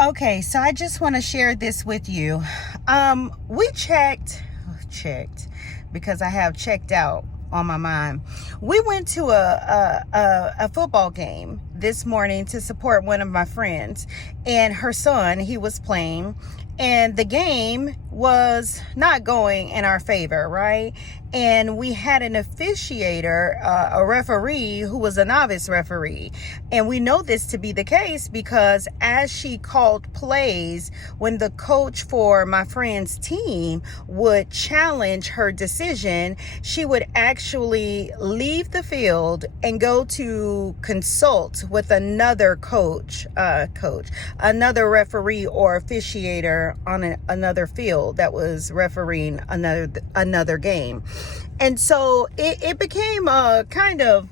Okay, so I just want to share this with you. We checked because I have checked out on my mind. We went to a football game this morning to support one of my friends, and her son, he was playing, and the game was not going in our favor, right? And we had an officiator, a referee who was a novice referee. And we know this to be the case because as she called plays, when the coach for my friend's team would challenge her decision, she would actually leave the field and go to consult with another another referee or officiator on another field that was refereeing another game. And so it became kind of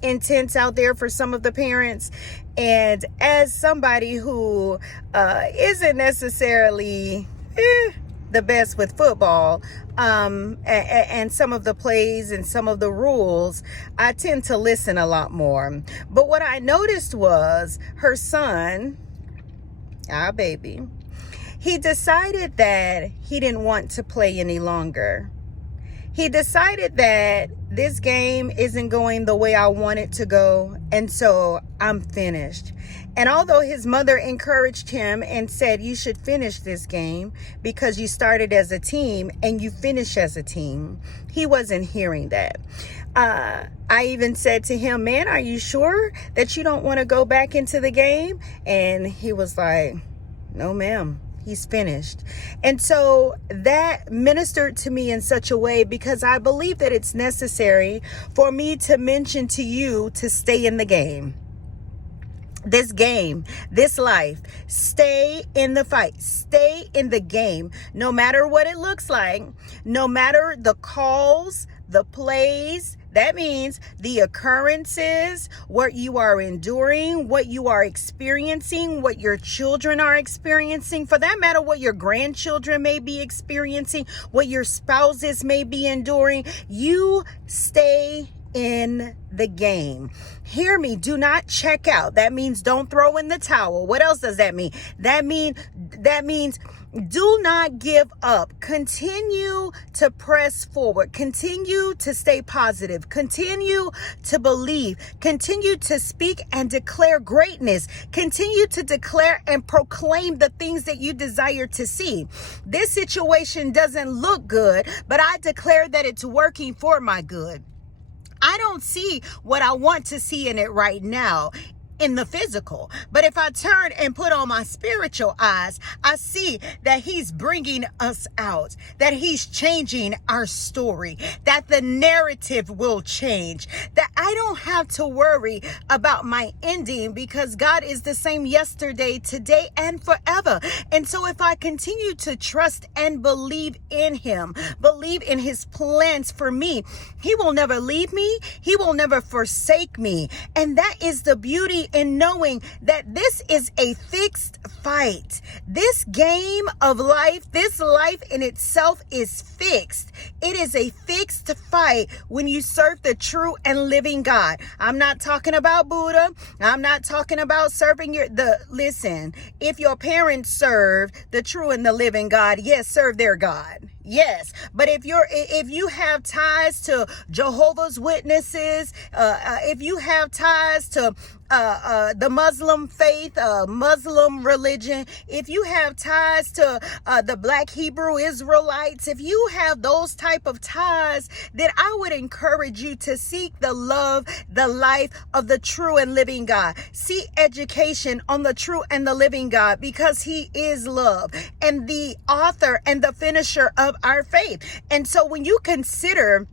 intense out there for some of the parents. And as somebody who isn't necessarily the best with football, and some of the plays and some of the rules, I tend to listen a lot more. But what I noticed was her son, our baby, he decided that he didn't want to play any longer. He decided that this game isn't going the way I want it to go, and so I'm finished. And although his mother encouraged him and said, you should finish this game because you started as a team and you finish as a team, he wasn't hearing that. I even said to him, man, are you sure that you don't want to go back into the game? And he was like, no, ma'am. He's finished. And so that ministered to me in such a way because I believe that it's necessary for me to mention to you to stay in the game. This game, this life, stay in the fight, stay in the game, no matter what it looks like, no matter the calls, the plays. That means the occurrences, what you are enduring, what you are experiencing, what your children are experiencing, for that matter, what your grandchildren may be experiencing, what your spouses may be enduring. You stay in the game. Hear me, do not check out. That means don't throw in the towel. What else does that mean? That means do not give up. Continue to press forward. Continue to stay positive. Continue to believe. Continue to speak and declare greatness. Continue to declare and proclaim the things that you desire to see. This situation doesn't look good, but I declare that it's working for my good. I don't see what I want to see in it right now in the physical. But if I turn and put on my spiritual eyes, I see that he's bringing us out, that he's changing our story, that the narrative will change, that I don't have to worry about my ending because God is the same yesterday, today, and forever. And so if I continue to trust and believe in him, believe in his plans for me, he will never leave me. He will never forsake me. And that is the beauty in knowing that this is a fixed fight. This game of life, this life in itself is fixed. It is a fixed fight when you serve the true and living God. I'm not talking about Buddha. I'm not talking about serving listen, if your parents serve the true and the living God, yes, serve their God. Yes, but if you have ties to Jehovah's Witnesses, if you have ties to the Muslim faith, Muslim religion, if you have ties to the Black Hebrew Israelites, if you have those type of ties, then I would encourage you to seek the love, the life of the true and living God. Seek education on the true and the living God because he is love and the author and the finisher of our faith. And so when you consider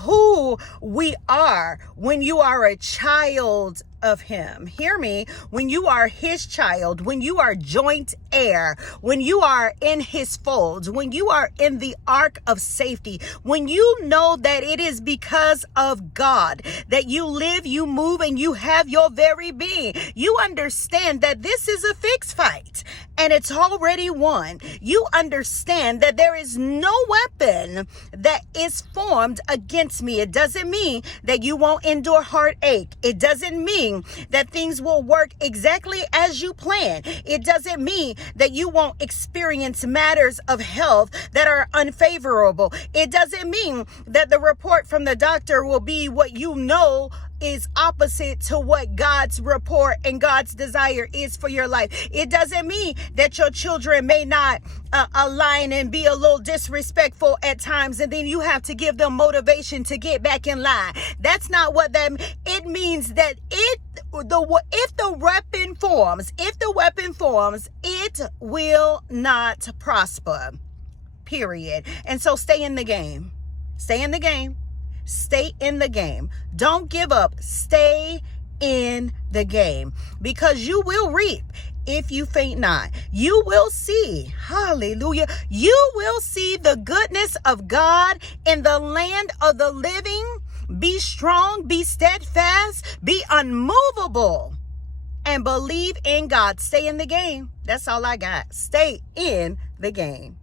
who we are when you are a child of him, hear me, when you are his child, when you are joint heir, when you are in his folds, when you are in the ark of safety, when you know that it is because of God that you live, you move, and you have your very being, you understand that this is a fixed fight and it's already won. You understand that there is no weapon that is formed against me. It doesn't mean that you won't endure heartache. It doesn't mean mean that things will work exactly as you plan. It doesn't mean that you won't experience matters of health that are unfavorable. It doesn't mean that the report from the doctor will be what you know is opposite to what God's report and God's desire is for your life. It doesn't mean that your children may not align and be a little disrespectful at times, and then you have to give them motivation to get back in line. That's not what that means. It means that if the weapon forms, it will not prosper. Period. And so stay in the game. Stay in the game. Stay in the game. Don't give up. Stay in the game, because you will reap if you faint not. You will see, hallelujah, you will see the goodness of God in the land of the living. Be strong, be steadfast, be unmovable, and believe in God. Stay in the game. That's all I got. Stay in the game.